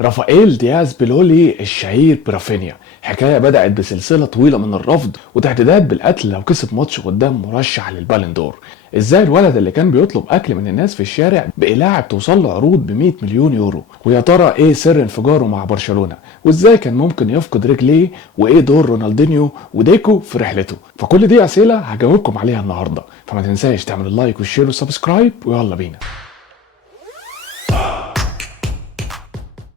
رافائيل دياز بيلولي الشهير برافينيا، حكاية بدأت بسلسلة طويلة من الرفض وتهديدات بالقتل لو كسب ماتش قدام مرشح للبالون دور. ازاي الولد اللي كان بيطلب اكل من الناس في الشارع بقى لاعب توصل له عروض ب 100 مليون يورو؟ ويا ترى ايه سر انفجاره مع برشلونة؟ وازاي كان ممكن يفقد رجليه؟ وايه دور رونالدينيو وديكو في رحلته؟ فكل دي اسئلة هجاوبكم عليها النهاردة، فما تنساش تعمل اللايك والشير والسبسكرايب ويلا بينا.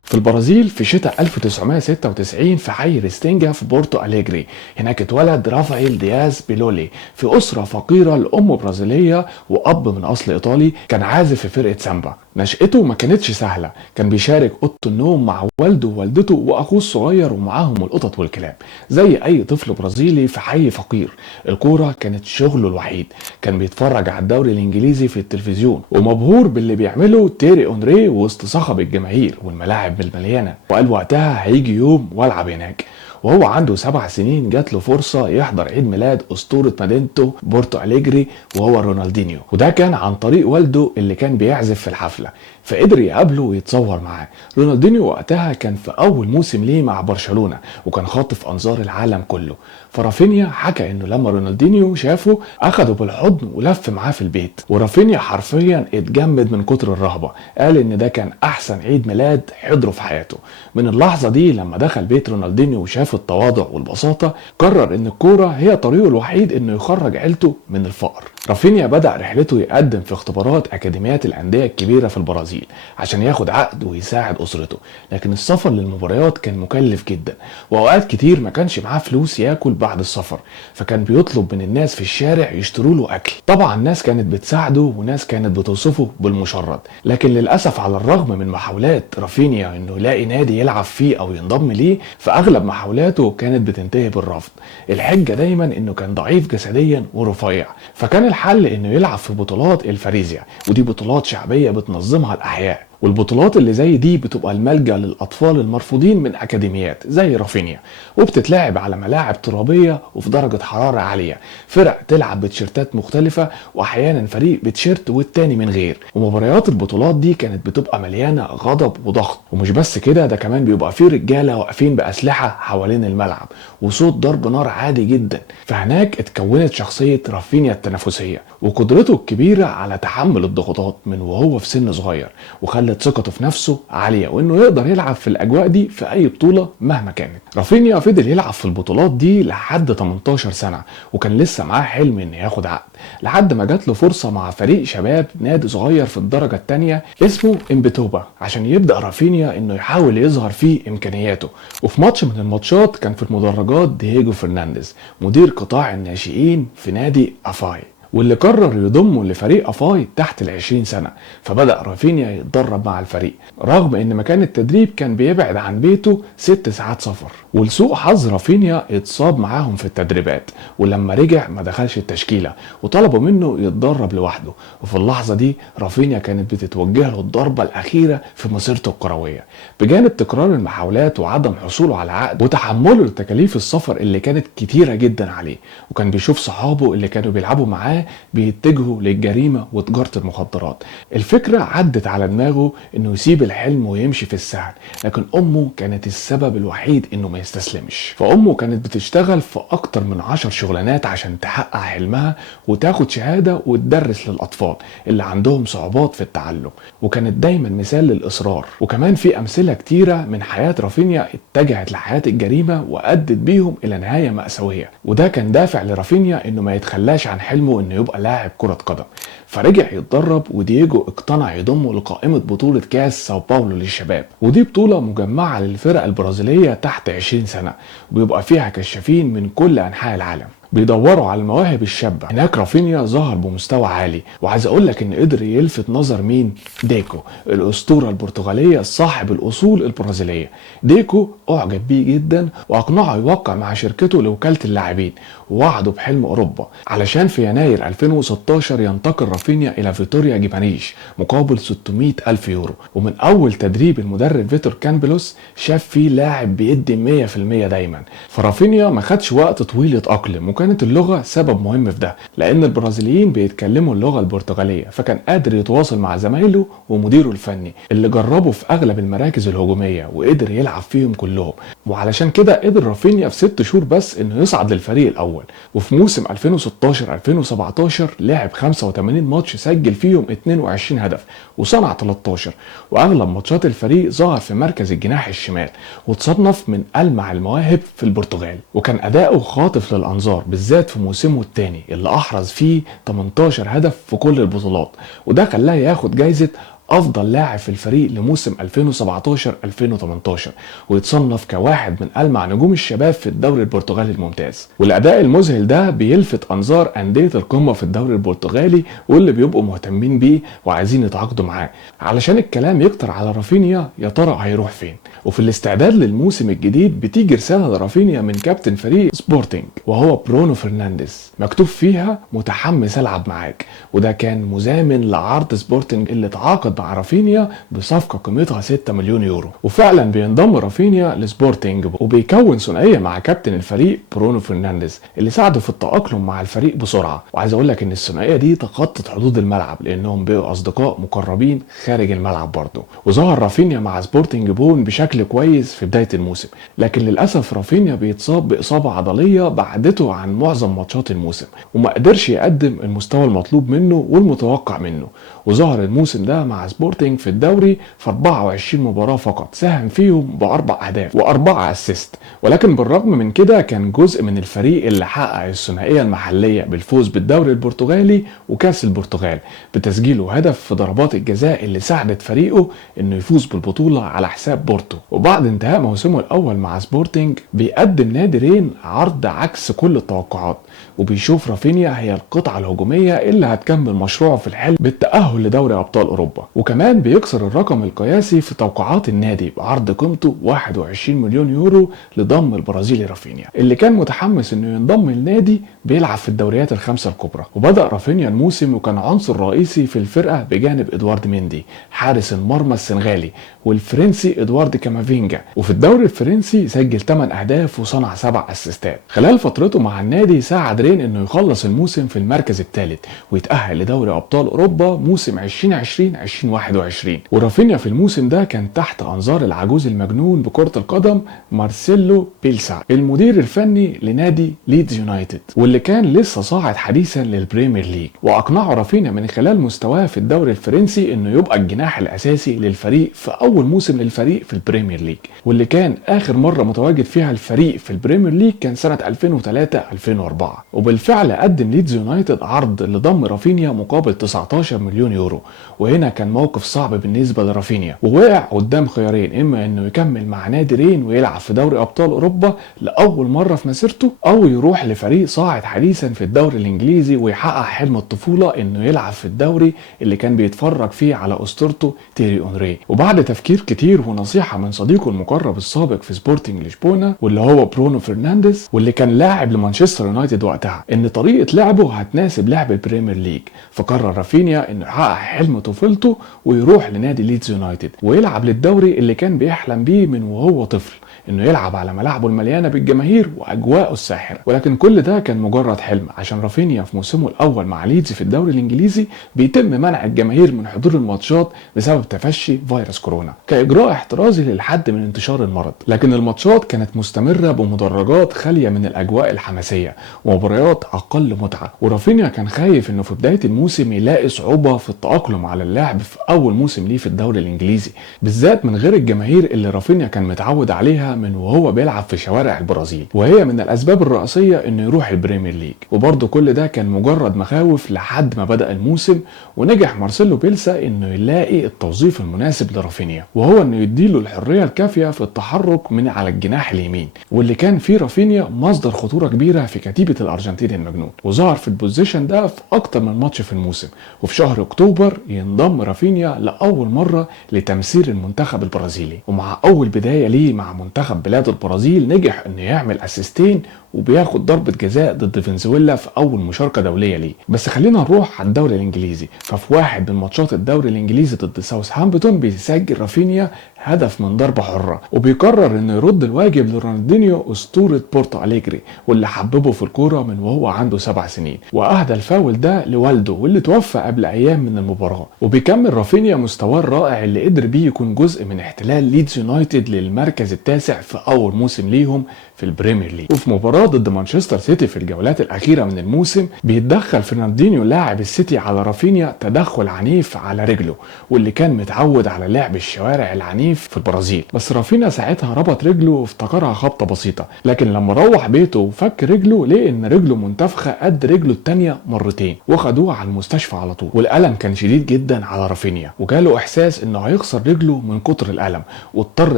في البرازيل في شتاء 1996 في حي ريستينجا في بورتو أليجري، هناك اتولد رافائيل دياز بيلولي في أسرة فقيرة لأم برازيلية وأب من أصل إيطالي كان عازف في فرقة سامبا. نشأته ما كانتش سهلة، كان بيشارك أوضة النوم مع والده ووالدته وأخوه الصغير ومعاهم القطط والكلاب زي أي طفل برازيلي في حي فقير. الكورة كانت شغله الوحيد، كان بيتفرج على الدوري الإنجليزي في التلفزيون ومبهور باللي بيعمله تيري أونري وسط صخب الجماهير والملاعب المليانة، وقال وقتها هيجي يوم والعب هناك. وهو عنده 7 سنين جات له فرصة يحضر عيد ميلاد أسطورة مدينته بورتو أليجري وهو رونالدينيو، وده كان عن طريق والده اللي كان بيعزف في الحفلة، فقدر يقابله ويتصور معاه. رونالدينيو وقتها كان في أول موسم ليه مع برشلونة وكان خاطف أنظار العالم كله. فرافينيا حكى إنه لما رونالدينيو شافه أخده بالحضن ولف معاه في البيت، ورافينيا حرفيا اتجمد من كتر الرهبة، قال إن ده كان أحسن عيد ميلاد حضره في حياته. من اللحظة دي لما دخل بيت رونالدينيو وشاف التواضع والبساطة قرر إن الكورة هي طريقه الوحيد إنه يخرج عيلته من الفقر. رافينيا بدأ رحلته يقدم في اختبارات أكاديميات الأندية الكبيرة في البرازيل عشان ياخد عقد ويساعد أسرته، لكن السفر للمباريات كان مكلف جدا وأوقات كتير ما كانش معاه فلوس ياكل بعد السفر، فكان بيطلب من الناس في الشارع يشتروا له أكل. طبعا ناس كانت بتساعده وناس كانت بتوصفه بالمشرد، لكن للأسف على الرغم من محاولات رافينيا إنه يلاقي نادي يلعب فيه أو ينضم ليه، فأغلب محاولاته كانت بتنتهي بالرفض. الحجة دايما إنه كان ضعيف جسديا ورفيع، فكان الحل إنه يلعب في بطولات الفاريزيا، ودي بطولات شعبية بتنظمها الأحياء، والبطولات اللي زي دي بتبقى الملجأ للأطفال المرفوضين من أكاديميات زي رافينيا، وبتتلعب على ملاعب ترابية وفي درجة حرارة عالية، فرق تلعب بتيشيرتات مختلفة وأحيانا فريق بتيشيرت والتاني من غير. ومباريات البطولات دي كانت بتبقى مليانة غضب وضغط، ومش بس كده، ده كمان بيبقى فيه رجالة واقفين بأسلحة حوالين الملعب وصوت ضرب نار عادي جدا. فهناك اتكونت شخصية رافينيا التنافسية وقدرته الكبيرة على تحمل الضغوطات من وهو في سن صغير، وخلت ثقته في نفسه عالية وانه يقدر يلعب في الاجواء دي في اي بطولة مهما كانت. رافينيا فضل يلعب في البطولات دي لحد 18 سنة وكان لسه معاه حلم انه ياخد عقد، لحد ما جات له فرصة مع فريق شباب نادي صغير في الدرجة الثانية اسمه امبيتوبا عشان يبدأ رافينيا انه يحاول يظهر فيه امكانياته. وفي ماتش من الماتشات كان في المدرجات دييجو فرنانديز مدير قطاع الناشئين في نادي افاي، واللي قرر يضمه لفريق افاي تحت ال20 سنة، فبدأ رافينيا يتدرب مع الفريق رغم ان مكان التدريب كان بيبعد عن بيته 6 ساعات سفر. ولسوء حظ رافينيا اتصاب معاهم في التدريبات، ولما رجع ما دخلش التشكيلة وطلبوا منه يتدرب لوحده، وفي اللحظة دي رافينيا كانت بتتوجه له الضربة الأخيرة في مسيرته الكروية، بجانب تكرار المحاولات وعدم حصوله على عقد وتحمله لتكاليف السفر اللي كانت كتيرة جدا عليه. وكان بيشوف صحابه اللي كانوا بيلعبوا معاه بيتجهوا للجريمة وتجارة المخدرات. الفكرة عدت على دماغه انه يسيب الحلم ويمشي في السهل، لكن امه كانت السبب الوحيد انه ما يستسلمش. فامه كانت بتشتغل في اكتر من 10 شغلانات عشان تحقق حلمها وتاخد شهادة وتدرس للاطفال اللي عندهم صعوبات في التعلم، وكانت دايما مثال للاصرار. وكمان في امثلة كتيرة من حياة رافينيا اتجهت لحياة الجريمة وادت بيهم الى نهاية مأساوية، وده كان دافع لرافينيا انه ما يتخلاش عن حلمه انه يبقى لاعب كرة قدم. فرجع يتدرب ودييجو اقتنع يضمه لقائمة بطولة كاس ساو باولو للشباب، ودي بطولة مجمعة للفرق البرازيلية تحت 20 سنة وبيبقى فيها كشافين من كل أنحاء العالم بيدوروا على المواهب الشابة. هناك رافينيا ظهر بمستوى عالي، وعايز اقول لك ان قدر يلفت نظر مين؟ ديكو، الاسطورة البرتغالية صاحب الاصول البرازيلية. ديكو اعجب بيه جدا واقنعه يوقع مع شركته لوكالة اللاعبين ووعده بحلم اوروبا، علشان في يناير 2016 ينتقل رافينيا الى فيتوريا جيمانيش مقابل 600 الف يورو. ومن اول تدريب المدرب فيتور كامبيلوس شاف فيه لاعب بيدي 100% دايما، فرافينيا ما خدش وقت طويل يتأقلم وكانت اللغة سبب مهم في ده، لأن البرازيليين بيتكلموا اللغة البرتغالية، فكان قادر يتواصل مع زمايله ومديره الفني اللي جربوا في أغلب المراكز الهجومية وقدر يلعب فيهم كلهم. وعلشان كده قدر رافينيا في 6 شهور بس إنه يصعد للفريق الأول. وفي موسم 2016-2017 لعب 85 ماتش، سجل فيهم 22 هدف وصنع 13، وأغلب ماتشات الفريق ظهر في مركز الجناح الشمال، وتصنف من ألمع المواهب في البرتغال. وكان أداؤه خاطف للأنظار بالذات في موسمه الثاني اللي أحرز فيه 18 هدف في كل البطولات، وده خلاه ياخد جايزة افضل لاعب في الفريق لموسم 2017-2018، ويتصنف كواحد من ألمع نجوم الشباب في الدوري البرتغالي الممتاز. والاداء المذهل ده بيلفت انظار انديه القمه في الدوري البرتغالي، واللي بيبقوا مهتمين بيه وعايزين يتعاقدوا معاه، علشان الكلام يكتر على رافينيا يا ترى هيروح فين. وفي الاستعداد للموسم الجديد بتيجي رساله لرافينيا من كابتن فريق سبورتينج وهو برونو فرنانديز، مكتوب فيها متحمس العب معاك. وده كان مزامن لعرض سبورتينج اللي تعاقد مع رافينيا بصفقه قيمتها 6 مليون يورو. وفعلا بينضم رافينيا لسبورتينج وبيكون ثنائيه مع كابتن الفريق برونو فرنانديز اللي ساعده في التاقلم مع الفريق بسرعه. وعايز اقول لك ان الثنائيه دي تخطت حدود الملعب لانهم بقوا اصدقاء مقربين خارج الملعب برضه. وظهر رافينيا مع سبورتينج بون بشكل كويس في بدايه الموسم، لكن للاسف رافينيا بيتصاب باصابه عضليه بعدته عن معظم ماتشات الموسم، وما قدرش يقدم المستوى المطلوب منه والمتوقع منه. وظهر الموسم ده مع سبورتينج في الدوري في 24 مباراة فقط، ساهم فيهم ب4 أهداف و4 أسيست. ولكن بالرغم من كده كان جزء من الفريق اللي حقق الثنائية المحلية بالفوز بالدوري البرتغالي وكاس البرتغال، بتسجيله هدف في ضربات الجزاء اللي ساعدت فريقه انه يفوز بالبطولة على حساب بورتو. وبعد انتهاء موسمه الأول مع سبورتينج بيقدم نادي رين عرض عكس كل التوقعات، وبيشوف رافينيا هي القطعة الهجومية اللي هتكمل مشروعه في الحلم بالتأهل لدوري أبطال أوروبا. وكمان بيكسر الرقم القياسي في توقعات النادي بعرض قيمته 21 مليون يورو لضم البرازيلي رافينيا اللي كان متحمس انه ينضم النادي بيلعب في الدوريات الخمسة الكبرى. وبدأ رافينيا الموسم وكان عنصر رئيسي في الفرقة بجانب ادوارد ميندي حارس المرمى السنغالي والفرنسي ادوارد كامافينجا. وفي الدوري الفرنسي سجل 8 اهداف وصنع 7 اسيستات. خلال فترته مع النادي ساعد رين انه يخلص الموسم في المركز الثالث ويتأهل لدوري ابطال اوروبا موسم 2020-2021. ورافينيا في الموسم ده كان تحت انظار العجوز المجنون بكرة القدم مارسيلو بيلسا المدير الفني لنادي ليدز يونايتد، واللي كان لسه صاعد حديثا للبريمير ليج. واقنعه رافينيا من خلال مستواه في الدوري الفرنسي انه يبقى الجناح الاساسي للفريق في اول موسم للفريق في البريمير ليج، واللي كان اخر مرة متواجد فيها الفريق في البريمير ليج كان سنة 2003-2004. وبالفعل قدم ليدز يونايتد عرض لضم رافينيا مقابل 19 مليون يورو. وهنا كان موقف صعب بالنسبة لرافينيا، ووقع قدام خيارين، اما انه يكمل مع نادي رين ويلعب في دوري ابطال اوروبا لاول مرة في مسيرته، او يروح لفريق صاعد حديثا في الدوري الانجليزي ويحقق حلم الطفولة انه يلعب في الدوري اللي كان بيتفرج فيه على اسطورته تيري اونري. وبعد تفكير كتير ونصيحة من صديقه المقرب السابق في سبورتينج لشبونة واللي هو برونو فرنانديز واللي كان لاعب لمانشستر يونايتد وقتها، ان طريقة لعبه هتناسب لعب البريمير ليج، فقرر رافينيا انه يحقق حلم طفولته ويروح لنادي ليدز يونايتد ويلعب للدوري اللي كان بيحلم بيه من وهو طفل، انه يلعب على ملاعبه المليانه بالجماهير واجواءه الساحره. ولكن كل ده كان مجرد حلم، عشان رافينيا في موسمه الاول مع ليدز في الدوري الانجليزي بيتم منع الجماهير من حضور الماتشات بسبب تفشي فيروس كورونا كاجراء احترازي للحد من انتشار المرض. لكن الماتشات كانت مستمره بمدرجات خاليه من الاجواء الحماسيه ومباريات اقل متعه. ورافينيا كان خايف انه في بدايه الموسم يلاقي صعوبه في التاقلم على اللعب في اول موسم ليه في الدوري الانجليزي، بالذات من غير الجماهير اللي رافينيا كان متعود عليها من وهو بيلعب في شوارع البرازيل، وهي من الاسباب الرئيسيه انه يروح البريمير ليج. وبرضه كل ده كان مجرد مخاوف لحد ما بدا الموسم ونجح مارسيلو بيلسا انه يلاقي التوظيف المناسب لرافينيا، وهو انه يديله الحريه الكافيه في التحرك من على الجناح اليمين، واللي كان فيه رافينيا مصدر خطوره كبيره في كتيبه الارجنتين المجنون، وظهر في البوزيشن ده في اكتر من ماتش في الموسم. وفي شهر اكتوبر ينضم رافينيا لاول مره لتمثيل المنتخب البرازيلي، ومع اول بدايه ليه مع منتخب بلاد البرازيل نجح انه يعمل اسيستين وبياخد ضربة جزاء ضد فنزويلا في أول مشاركة دولية ليه. بس خلينا نروح على الدوري الإنجليزي. ففي واحد من ماتشات الدوري الإنجليزي ضد ساوثهامبتون بيسجل رافينيا هدف من ضربة حرة، وبيقرر انه يرد الواجب لرونالدينيو اسطورة بورتو أليجري واللي حببه في الكورة من وهو عنده 7 سنين، واهدى الفاول ده لوالده واللي توفى قبل ايام من المباراة. وبيكمل رافينيا مستواه الرائع اللي قدر بيه يكون جزء من احتلال ليدز يونايتد للمركز التاسع في اول موسم ليهم في البريمير ليج. وفي مباراة ضد مانشستر سيتي في الجولات الأخيرة من الموسم بيتدخل فرناندينيو لاعب السيتي على رافينيا تدخل عنيف على رجله، واللي كان متعود على لعب الشوارع العنيف في البرازيل. بس رافينيا ساعتها ربط رجله وافتكرها خبطة بسيطة، لكن لما روح بيته وفك رجله لقى ان رجله منتفخة قد رجله التانية مرتين، وخدوه على المستشفى على طول. والألم كان شديد جدا على رافينيا وجاله إحساس انه هيخسر رجله من كتر الألم، واضطر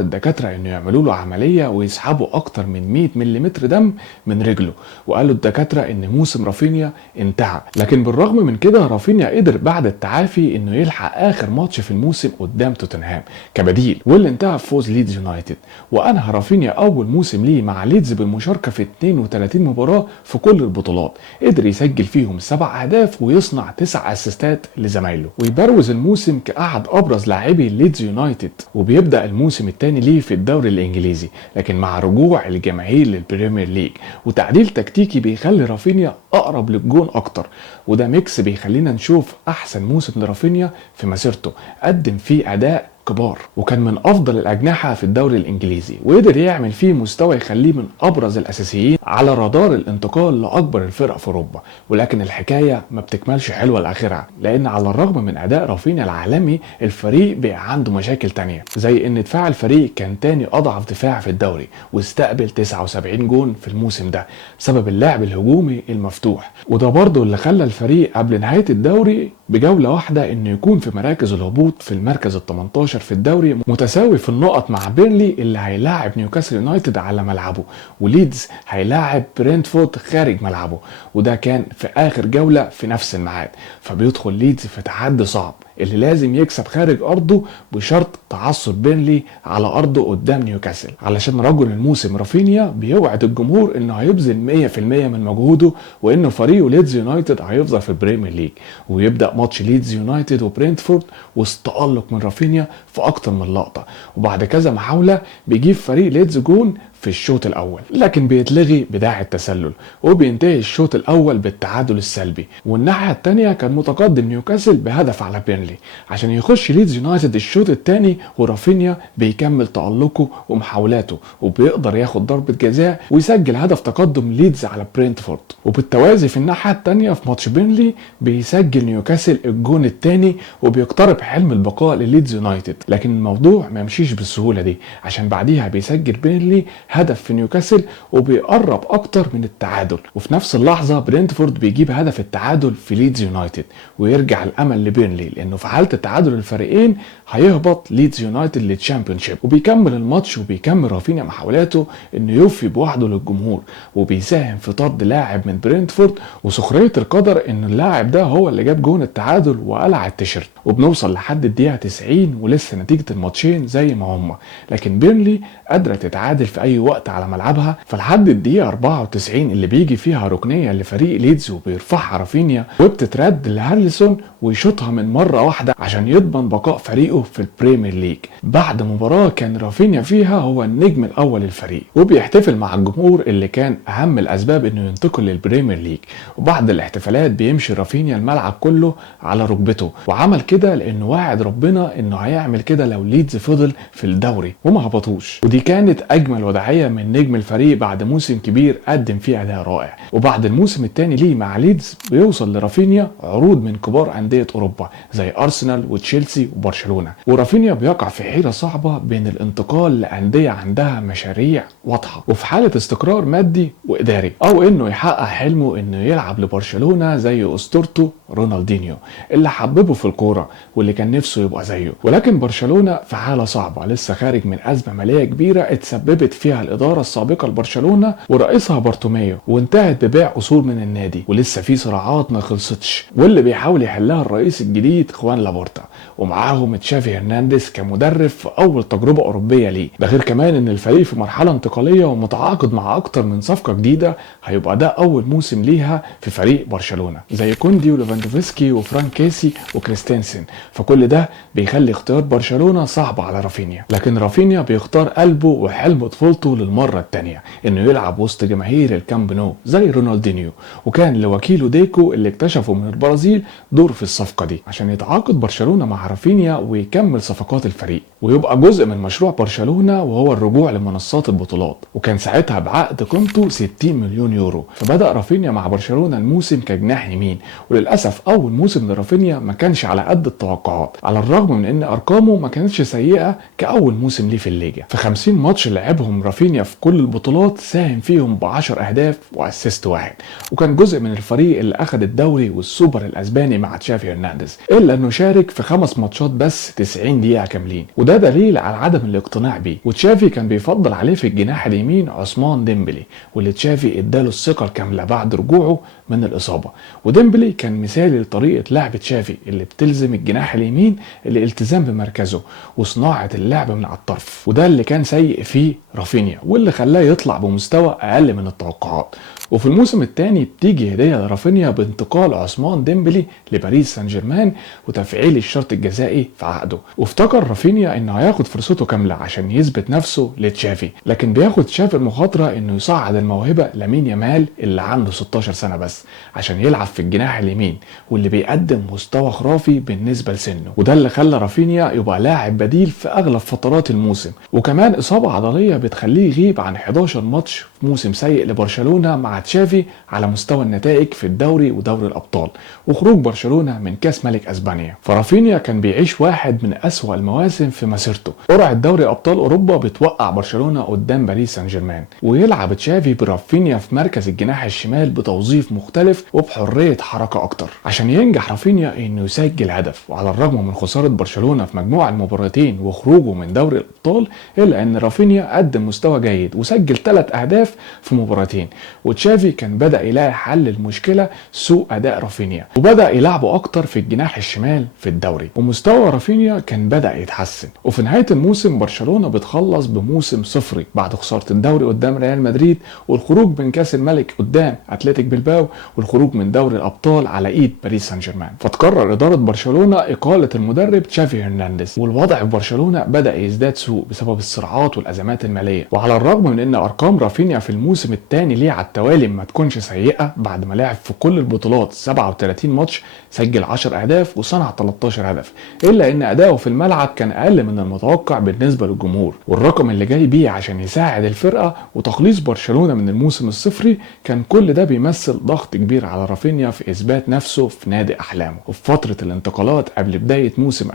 الدكاترة انه يعملوا له عملية ويسحبوا اكتر من 100 ملم دم من رجله. وقالوا الدكاترة ان موسم رافينيا انتهى. لكن بالرغم من كده رافينيا قدر بعد التعافي انه يلحق اخر ماتش في الموسم قدام توتنهام كبديل، واللي انتهى بفوز ليدز يونايتد. وانهى رافينيا اول موسم ليه مع ليدز بالمشاركة في 32 مباراة في كل البطولات، قدر يسجل فيهم 7 اهداف ويصنع 9 اسيستات لزمايله، ويبروز الموسم كأحد ابرز لاعبي ليدز يونايتد. وبيبدأ الموسم الثاني ليه في الدوري الانجليزي، لكن مع رجوع الجماهير للبريمير ليج وتعديل تكتيكي بيخلي رافينيا اقرب للجون اكتر. وده ميكس بيخلينا نشوف احسن موسم لرافينيا في مسيرته، قدم فيه اداء كبار وكان من افضل الاجنحه في الدوري الانجليزي، وقدر يعمل فيه مستوى يخليه من ابرز الاساسيين على رادار الانتقال لاكبر الفرق في اوروبا. ولكن الحكايه ما بتكملش حلوه لاخرها، لان على الرغم من اداء رافينيا العالمي الفريق بقى عنده مشاكل تانية، زي ان دفاع الفريق كان تاني اضعف دفاع في الدوري واستقبل 79 جون في الموسم ده بسبب اللعب الهجومي المفتوح. وده برضه اللي خلى الفريق قبل نهايه الدوري بجوله واحده انه يكون في مراكز الهبوط في المركز ال 18 في الدوري، متساوي في النقط مع بيرلي اللي هيلاعب نيوكاسل يونايتد على ملعبه، وليدز هيلاعب برينتفورد خارج ملعبه، وده كان في اخر جولة في نفس الميعاد. فبيدخل ليدز في تحدي صعب اللي لازم يكسب خارج ارضه بشرط تعثر بيرلي على ارضه قدام نيوكاسل، علشان رجل الموسم رافينيا بيوعد الجمهور انه هيبذل 100% من مجهوده وانه فريقه ليدز يونايتد هيفضل في البريمير ليج. ويبدا ماتش ليدز يونايتد وبرينتفورد وسط تألق من رافينيا في اكتر من لقطه، وبعد كذا محاوله بيجيب فريق ليدز جون في الشوط الاول، لكن بيتلغي بداعي التسلل وبينتهي الشوط الاول بالتعادل السلبي. والناحيه الثانيه كان متقدم نيوكاسل بهدف على بيرنلي عشان يخش ليدز يونايتد الشوط الثاني، ورافينيا بيكمل تألقه ومحاولاته وبيقدر ياخد ضربه جزاء ويسجل هدف تقدم ليدز على برينتفورد. وبالتوازي في الناحيه الثانيه في ماتش بيرنلي بيسجل نيوكاسل الجون الثاني وبيقترب حلم البقاء لليدز يونايتد، لكن الموضوع ما يمشيش بالسهوله دي عشان بعديها بيسجل بيرنلي هدف في نيوكاسل وبيقرب اكتر من التعادل. وفي نفس اللحظه برينتفورد بيجيب هدف التعادل في ليدز يونايتد ويرجع الامل لبيرنلي، لانه في حاله التعادل الفريقين هيهبط ليدز يونايتد للتشامبيونشيب. وبيكمل الماتش وبيكمل رافينيا محاولاته انه يوفي بوعده للجمهور وبيساهم في طرد لاعب من برينتفورد، وسخريه القدر ان اللاعب ده هو اللي جاب جون التعادل وقلع التيشيرت. وبنوصل لحد الدقيقه 90 ولسه نتيجه الماتشين زي ما هما، لكن بيرنلي قادره تتعادل في اي وقت على ملعبها. فلحد الدقيقه 94 اللي بيجي فيها ركنيه لفريق ليدز وبيرفعها رافينيا وبتترد لهارليسون ويشوطها من مره واحده عشان يضمن بقاء فريقه في البريمير ليج بعد مباراه كان رافينيا فيها هو النجم الاول للفريق، وبيحتفل مع الجمهور اللي كان اهم الاسباب انه ينتقل للبريمير ليج. وبعد الاحتفالات بيمشي رافينيا الملعب كله على ركبته، وعمل كده لانه واعد ربنا انه هيعمل كده لو ليدز فضل في الدوري وما هبطوش. ودي كانت اجمل وداعيه من نجم الفريق بعد موسم كبير قدم فيه اداء رائع. وبعد الموسم الثاني ليه مع ليدز بيوصل لرافينيا عروض من كبار انديه اوروبا زي ارسنال وتشيلسي وبرشلونه، ورافينيا بيقع في حيره صعبه بين الانتقال لانديه عندها مشاريع واضحه وفي حاله استقرار مادي واداري، او انه يحقق حلمه انه يلعب لبرشلونه زي اسطورته رونالدينيو اللي حببه في الكورة واللي كان نفسه يبقى زيه. ولكن برشلونة في حالة صعبة، لسه خارج من أزمة مالية كبيرة اتسببت فيها الإدارة السابقة لبرشلونة ورئيسها بارتوميو، وانتهت ببيع أصول من النادي، ولسه في صراعات ما خلصتش واللي بيحاول يحلها الرئيس الجديد خوان لابورتا، ومعاهم تشافي هرنانديز كمدرب في أول تجربة أوروبية ليه. ده غير كمان إن الفريق في مرحلة انتقالية ومتعاقد مع أكتر من صفقة جديدة، هيبقى ده أول موسم ليها في فريق برشلونة، زي كوندي وليفاندوفسكي وفرانك كيسي وكريستنسن. فكل ده بيخلي اختيار برشلونة صعب على رافينيا، لكن رافينيا بيختار قلبه وحلم طفولته للمرة التانية، إنه يلعب وسط جماهير الكامب نو زي رونالدينيو. وكان لوكيله ديكو اللي اكتشفه من البرازيل دور في الصفقة دي عشان يتعاقد برشلونة مع رافينيا ويكمل صفقات الفريق ويبقى جزء من مشروع برشلونة، وهو الرجوع لمنصات البطولات. وكان ساعتها بعقد قيمته 60 مليون يورو. فبدأ رافينيا مع برشلونة الموسم كجناح يمين، وللأسف أول موسم لرافينيا ما كانش على قد التوقعات، على الرغم من إن أرقامه ما كانتش سيئة كأول موسم ليه في الليجا. في 50 ماتش لعبهم رافينيا في كل البطولات ساهم فيهم ب10 أهداف وأسيست واحد، وكان جزء من الفريق اللي أخذ الدوري والسوبر الأسباني مع تشافي هرنانديز، إلا إنه شارك في 5 ماتشات بس 90 دقيقة كاملين، وده دليل على عدم الاقتناع بيه. وتشافي كان بيفضل عليه في الجناح اليمين عثمان ديمبلي، واللي تشافي اداله الثقة الكاملة بعد رجوعه من الإصابة. وديمبلي كان مثالي لطريقة لعب تشافي اللي بتلزم الجناح اليمين الالتزام بمركزه وصناعة اللعب من على الطرف، وده اللي كان سيء فيه رافينيا واللي خلاه يطلع بمستوى أقل من التوقعات. وفي الموسم الثاني بتيجي هدية لرافينيا بانتقال عثمان ديمبلي لباريس سان جيرمان وتفعيل الشرط الجزائي في عقده. وافتكر رافينيا انه هياخد فرصته كاملة عشان يثبت نفسه لتشافي، لكن بياخد تشافي المخاطرة انه يصعد الموهبة لامين يامال اللي عنده 16 سنة بس عشان يلعب في الجناح اليمين، واللي بيقدم مستوى خرافي بالنسبة لسنه، وده اللي خلى رافينيا يبقى لاعب بديل في اغلب فترات الموسم. وكمان اصابة عضلية بتخليه يغيب عن 11 ماتش في موسم سيء لبرشلونة مع تشافي على مستوى النتائج في الدوري ودوري الابطال، وخروج برشلونة من كاس ملك اسبانيا. فرافينيا كان بيعيش واحد من اسوأ المواسم في مسيرته. قرعة دوري ابطال اوروبا بتوقع برشلونة قدام باريس سان جيرمان، ويلعب تشافي برافينيا في مركز الجناح الشمال بتوظيف مختلف وبحرية حركة اكتر عشان ينجح رافينيا انه يسجل هدف. وعلى الرغم من خسارة برشلونة في مجموع المباراتين وخروجه من دوري الابطال، الا ان رافينيا قدم مستوى جيد وسجل 3 اهداف في مباراتين. وتشافي كان بدأ يلاقي حل المشكلة سوء اداء رافينيا، وبدأ يلعبه اكتر في الجناح الشمال في الدوري، ومستوى رافينيا كان بدأ يتحسن. وفي نهاية الموسم برشلونة بتخلص بموسم صفري بعد خسارة الدوري قدام ريال مدريد والخروج من كاس الملك قدام اتلتيك بلباو والخروج من دوري الابطال على ايد باريس سان جيرمان. فتقرر ادارة برشلونة اقالة المدرب تشافي هرنانديز، والوضع في برشلونة بدأ يزداد سوء بسبب الصراعات والازمات المالية. وعلى الرغم من ان ارقام رافينيا في الموسم الثاني ليه على التوالي ما تكونش سيئة، بعد ما لعب في كل البطولات 37 ماتش سجل 10 اهداف وصنع 13 هدف، الا ان اداؤه في الملعب كان اقل من المتوقع بالنسبة للجمهور. والرقم اللي جاي بيه عشان يساعد الفرقة وتخليص برشلونة من الموسم الصفري، كان كل ده بيمثل ضغط كبير على رافينيا في اثبات نفسه في نادي احلامه. وفي فترة الانتقالات قبل بداية موسم 2024-2025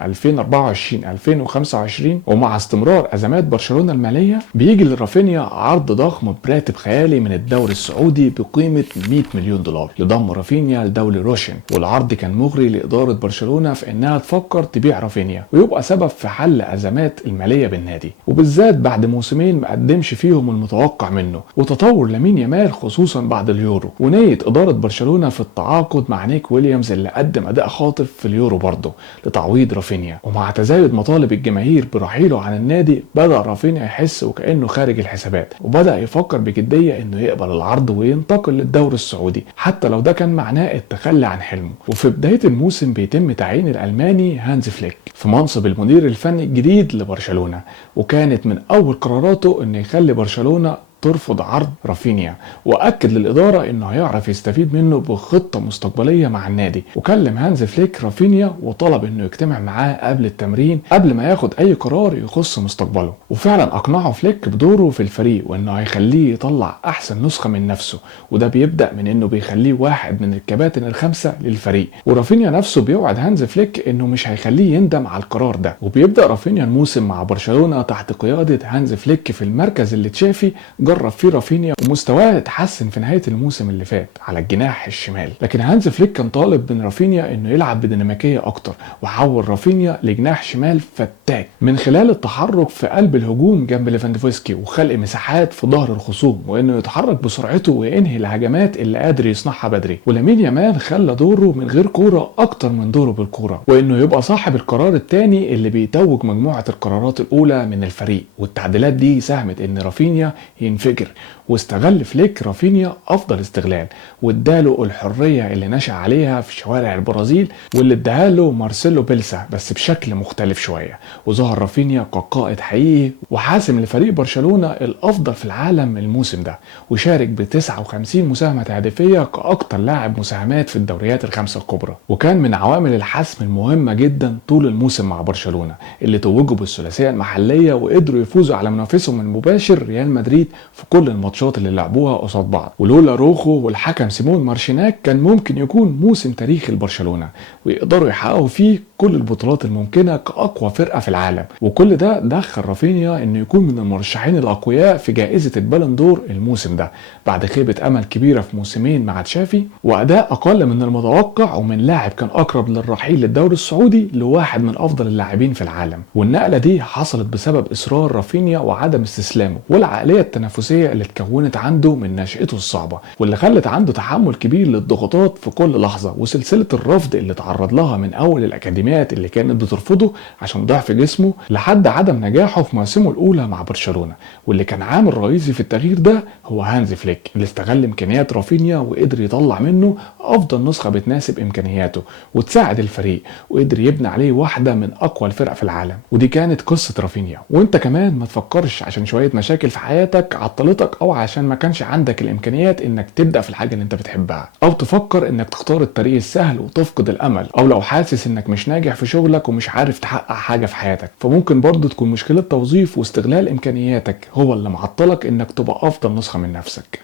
ومع استمرار ازمات برشلونة المالية، بيجي لرافينيا عرض ضخم براتب خيالي من الدوري السعودي بقيمة 100 مليون دولار لضم رافينيا لدوري روشن. والعرض كان مغري لإدارة برشلونة في انها تفكر تبيع رافينيا ويبقى سبب في حل ازمات المالية بالنادي، وبالذات بعد موسمين ما قدمش فيهم المتوقع منه، وتطور لامين يامال خصوصا بعد اليورو، ونية إدارة برشلونة في التعاقد مع نيك ويليامز اللي قدم اداء خاطف في اليورو برضه لتعويض رافينيا. ومع تزايد مطالب الجماهير برحيله عن النادي، بدأ رافينيا يحس وكأنه خارج الحسابات، وبدأ يفكر بجدية انه يقبل العرض وينتقل للدوري السعودي حتى لو ده كان معناه التخلي عن حلمه. وفي بداية الموسم بيتم تعيين الألماني هانز فليك في منصب المدير الفني الجديد لبرشلونة، وكانت من أول قراراته انه يخلي برشلونة ترفض عرض رافينيا، واكد للاداره انه هيعرف يستفيد منه بخطه مستقبليه مع النادي. وكلم هانز فليك رافينيا وطلب انه يجتمع معاه قبل التمرين قبل ما ياخد اي قرار يخص مستقبله، وفعلا اقنعه فليك بدوره في الفريق وانه هيخليه يطلع احسن نسخه من نفسه، وده بيبدا من انه بيخليه واحد من الكباتن ال5 للفريق. ورافينيا نفسه بيوعد هانز فليك انه مش هيخليه يندم على القرار ده. وبيبدا رافينيا الموسم مع برشلونه تحت قياده هانز فليك في المركز اللي تشافي جرب فيه رافينيا ومستواه اتحسن في نهايه الموسم اللي فات على الجناح الشمال، لكن هانز فليك كان طالب من رافينيا انه يلعب بديناميكيه اكتر، وحول رافينيا لجناح شمال فتاك من خلال التحرك في قلب الهجوم جنب ليفاندوفسكي وخلق مساحات في ظهر الخصوم، وانه يتحرك بسرعته وينهي الهجمات اللي قادر يصنعها بدري. ولامين يامال خلى دوره من غير كوره اكتر من دوره بالكوره، وانه يبقى صاحب القرار الثاني اللي بيتوج مجموعه القرارات الاولى من الفريق. والتعديلات دي ساهمت ان رافينيا ينفجر، واستغل فليك رافينيا افضل استغلال، واداله الحريه اللي نشأ عليها في شوارع البرازيل واللي اداها له مارسيلو بيلسا بس بشكل مختلف شويه. وظهر رافينيا كقائد حقيقي وحاسم لفريق برشلونه الافضل في العالم الموسم ده، وشارك ب 59 مساهمه هدفيه كاكتر لاعب مساهمات في الدوريات الخمسه الكبرى، وكان من عوامل الحسم المهمه جدا طول الموسم مع برشلونه اللي توجوا بالثلاثيه المحليه وقدروا يفوزوا على منافسهم المباشر ريال مدريد في كل الماتشات اللي لعبوها قصاد بعض. ولولا روخو والحكم سيمون مارشيناك كان ممكن يكون موسم تاريخي لبرشلونه، ويقدروا يحققوا فيه كل البطولات الممكنه كاقوى فرقه في العالم. وكل ده دخل رافينيا انه يكون من المرشحين الاقوياء في جائزه البالون دور الموسم ده، بعد خيبه امل كبيره في موسمين مع تشافي واداء اقل من المتوقع، ومن لاعب كان اقرب للرحيل للدوري السعودي لواحد من افضل اللاعبين في العالم. والنقله دي حصلت بسبب اصرار رافينيا وعدم استسلامه والعقليه التنافسيه اللي اتكونت عنده من نشأته الصعبه، واللي خلت عنده تحمل كبير للضغوطات في كل لحظه، وسلسله الرفض اللي تعرض لها من اول الاكاديميات اللي كانت بترفضه عشان ضعف جسمه لحد عدم نجاحه في مواسمه الاولى مع برشلونه. واللي كان عامل رئيسي في التغيير ده هو هانز فليك اللي استغل امكانيات رافينيا وقدر يطلع منه افضل نسخه بتناسب امكانياته وتساعد الفريق، وقدر يبني عليه واحده من اقوى الفرق في العالم. ودي كانت قصه رافينيا. وانت كمان ما تفكرش عشان شويه مشاكل في حياتك عطلتك او عشان ما كانش عندك الامكانيات انك تبدا في الحاجه اللي انت بتحبها، او تفكر انك تختار الطريق السهل وتفقد الامل، او لو حاسس انك مش ناجح في شغلك ومش عارف تحقق حاجه في حياتك، فممكن برضه تكون مشكله توظيف واستغلال امكانياتك هو اللي معطلك انك تبقى افضل نسخه من نفسك.